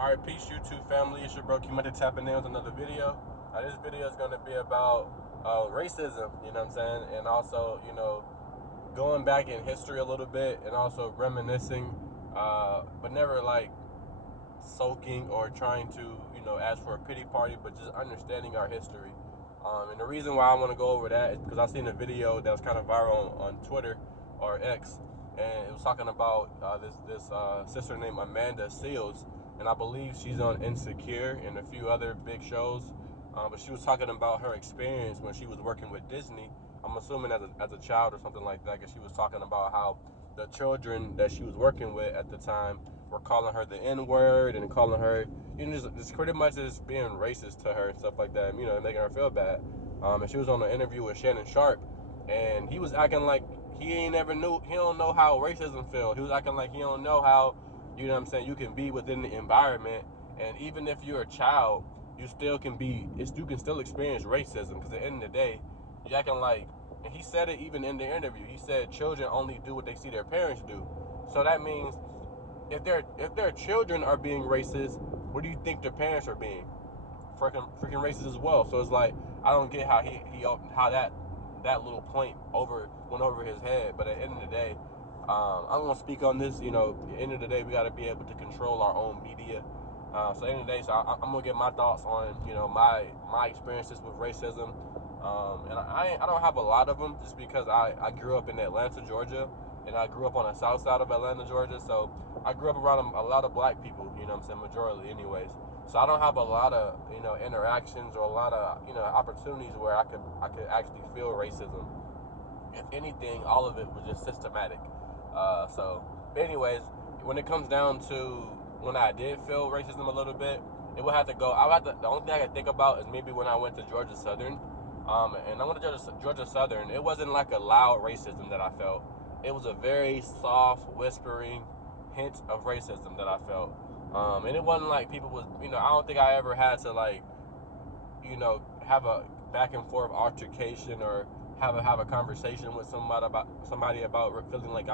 Alright, peace YouTube family. It's your bro Q tapping in with another video. This video is going to be about racism, you know what I'm saying? And also, going back in history a little bit and also reminiscing, but never like soaking or trying to, ask for a pity party, but just understanding our history. And the reason why I want to go over that is because I seen a video that was kind of viral on Twitter or X, and it was talking about this sister named Amanda Seales, and I believe she's on Insecure and a few other big shows. But she was talking about her experience when she was working with Disney. I'm assuming as a child or something like that, because she was talking about how the children that she was working with at the time were calling her the N-word and calling her, just pretty much just being racist to her and stuff like that, making her feel bad. And she was on an interview with Shannon Sharpe, and he was acting like he ain't never knew, he don't know how racism feels. He was acting like he don't know how, you can be within the environment, and even if you're a child, you can still experience racism, because at the end of the day, you acting like, and he said it even in the interview, he said children only do what they see their parents do. So that means if their children are being racist, what do you think their parents are being? Freaking racist as well. So it's like, I don't get how how that little point went over his head. But at the end of the day, I'm gonna speak on this. At the end of the day, we got to be able to control our own media. So at the end of the day, I'm gonna get my thoughts on my experiences with racism. And I don't have a lot of them, just because I grew up in Atlanta, Georgia, and I grew up on the south side of Atlanta, Georgia. So I grew up around a lot of black people, majority anyways. So I don't have a lot of, interactions or a lot of, opportunities where I could actually feel racism. If anything, all of it was just systematic. But anyways, when it comes down to when I did feel racism a little bit, it would have to go. The only thing I could think about is maybe when I went to Georgia Southern. And I went to Georgia Southern. It wasn't like a loud racism that I felt. It was a very soft, whispering hint of racism that I felt. And it wasn't like people was, I don't think I ever had to like, have a back and forth altercation or have a conversation with somebody about feeling like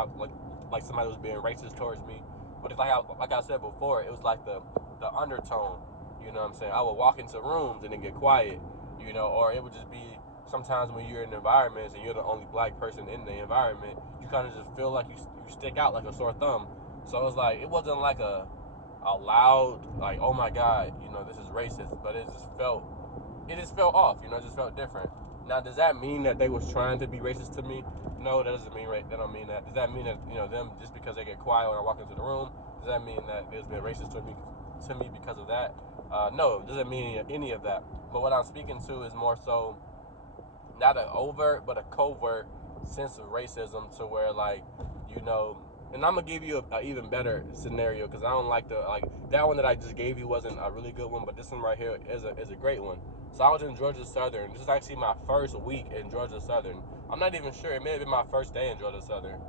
like somebody was being racist towards me. But it's like I said before, it was like the undertone. You know what I'm saying? I would walk into rooms and then get quiet, or it would just be sometimes when you're in environments and you're the only black person in the environment, you kind of just feel like you stick out like a sore thumb. So it was like, it wasn't like a loud, like, oh my God, this is racist, but it just felt off, it just felt different. Now, does that mean that they was trying to be racist to me? No, that doesn't mean that don't mean that. Does that mean that, them, just because they get quiet when I walk into the room, does that mean that they was being racist to me because of that? No, it doesn't mean any of that. But what I'm speaking to is more so not an overt but a covert sense of racism, to where, like, and I'm gonna give you a even better scenario, because I don't like that one that I just gave you wasn't a really good one, but this one right here is a great one. So I was in Georgia Southern. This is actually my first week in Georgia Southern. I'm not even sure, it may have been my first day in Georgia Southern.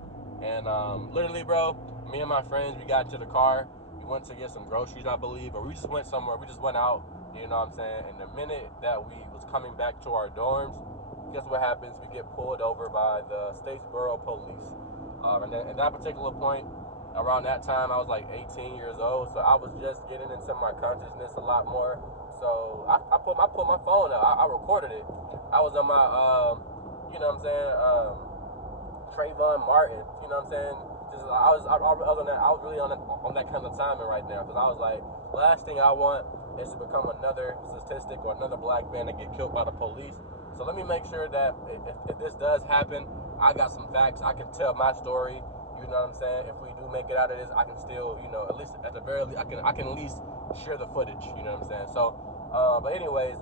And literally, bro, me and my friends, we got into the car, we went to get some groceries, I believe, or we just went somewhere, we just went out, you know what I'm saying? And the minute that we was coming back to our dorms, guess what happens? We get pulled over by the Statesboro police. And then at that particular point, around that time, I was like 18 years old, so I was just getting into my consciousness a lot more. So I put my phone up. I recorded it. I was on my, Trayvon Martin. You know what I'm saying? Other than that, I was really on that kind of timing right now, because I was like, last thing I want is to become another statistic or another black man that get killed by the police. So let me make sure that if this does happen, I got some facts. I can tell my story. You know what I'm saying? If we do make it out of this, I can still, at least at the very least, I can at least share the footage. You know what I'm saying? So, but anyways,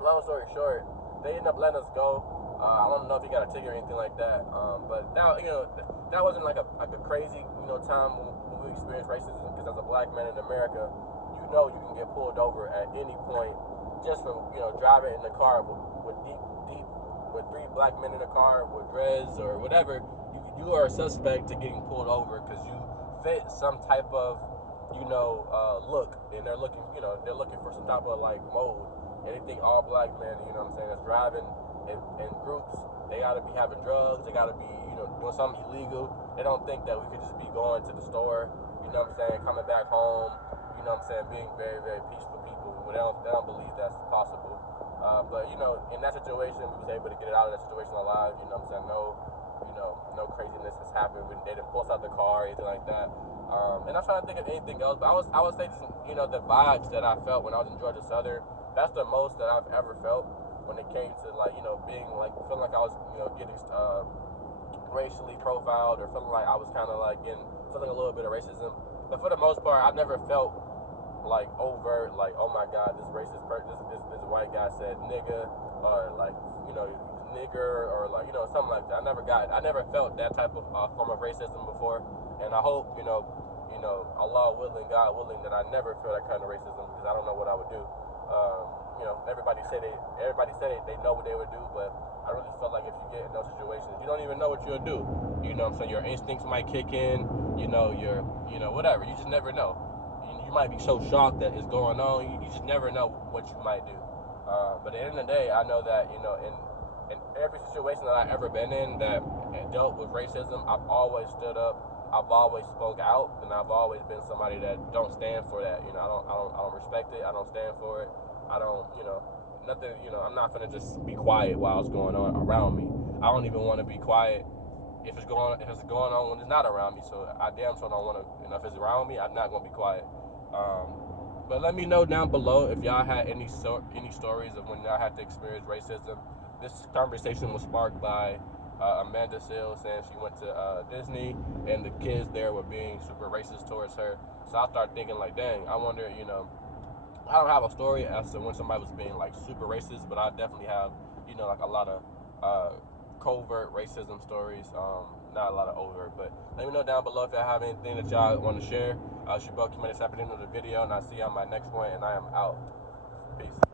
long story short, they ended up letting us go. I don't know if he got a ticket or anything like that. But now, that wasn't like a crazy, time when we experienced racism, because as a black man in America, you can get pulled over at any point just for, driving in the car with with three black men in a car with dreads or whatever. You are a suspect to getting pulled over because you fit some type of, look, and they're looking for some type of like mode. Anything all black men, that's driving in groups, they gotta be having drugs, they gotta be, doing something illegal. They don't think that we could just be going to the store, coming back home, know what I'm saying, being very, very peaceful people. They don't believe that's possible. But, you know, in that situation, we was able to get it out of that situation alive. You know what I'm saying? No craziness has happened. They didn't pull us out the car or anything like that. And I'm trying to think of anything else, but I would say, you know, the vibes that I felt when I was in Georgia Southern, that's the most that I've ever felt when it came to, like, you know, being like, feeling like I was, you know, getting racially profiled, or feeling like I was kind of like feeling a little bit of racism. But for the most part, I've never felt like overt, like, oh my God, this racist person, this white guy said nigga, or like, you know, nigger, or like, you know, something like that. I never felt that type of form of racism before, and I hope, you know, Allah willing, God willing, that I never feel that kind of racism, because I don't know what I would do. You know, everybody said they know what they would do, but I really felt like if you get in those situations, you don't even know what you'll do. You know what I'm saying? Your instincts might kick in, you know, whatever. You just never know. You might be so shocked that it's going on. You just never know what you might do. But at the end of the day, I know that, you know, in every situation that I've ever been in that dealt with racism, I've always stood up. I've always spoke out, and I've always been somebody that don't stand for that. You know, I don't respect it. I don't stand for it. I don't, you know, nothing. You know, I'm not gonna just be quiet while it's going on around me. I don't even want to be quiet if it's going on when it's not around me. So I damn sure don't want to. You know, if it's around me, I'm not gonna be quiet. But let me know down below if y'all had any stories of when y'all had to experience racism. This conversation was sparked by Amanda Seales saying she went to Disney and the kids there were being super racist towards her. So I started thinking, like, dang, I wonder, you know, I don't have a story as to when somebody was being like super racist, but I definitely have, you know, like a lot of covert racism stories. Not a lot of overt, but let me know down below if y'all have anything that y'all want to share. It's your boy Q-Money, it's happening in the video, and I'll see you on my next one, and I am out. Peace.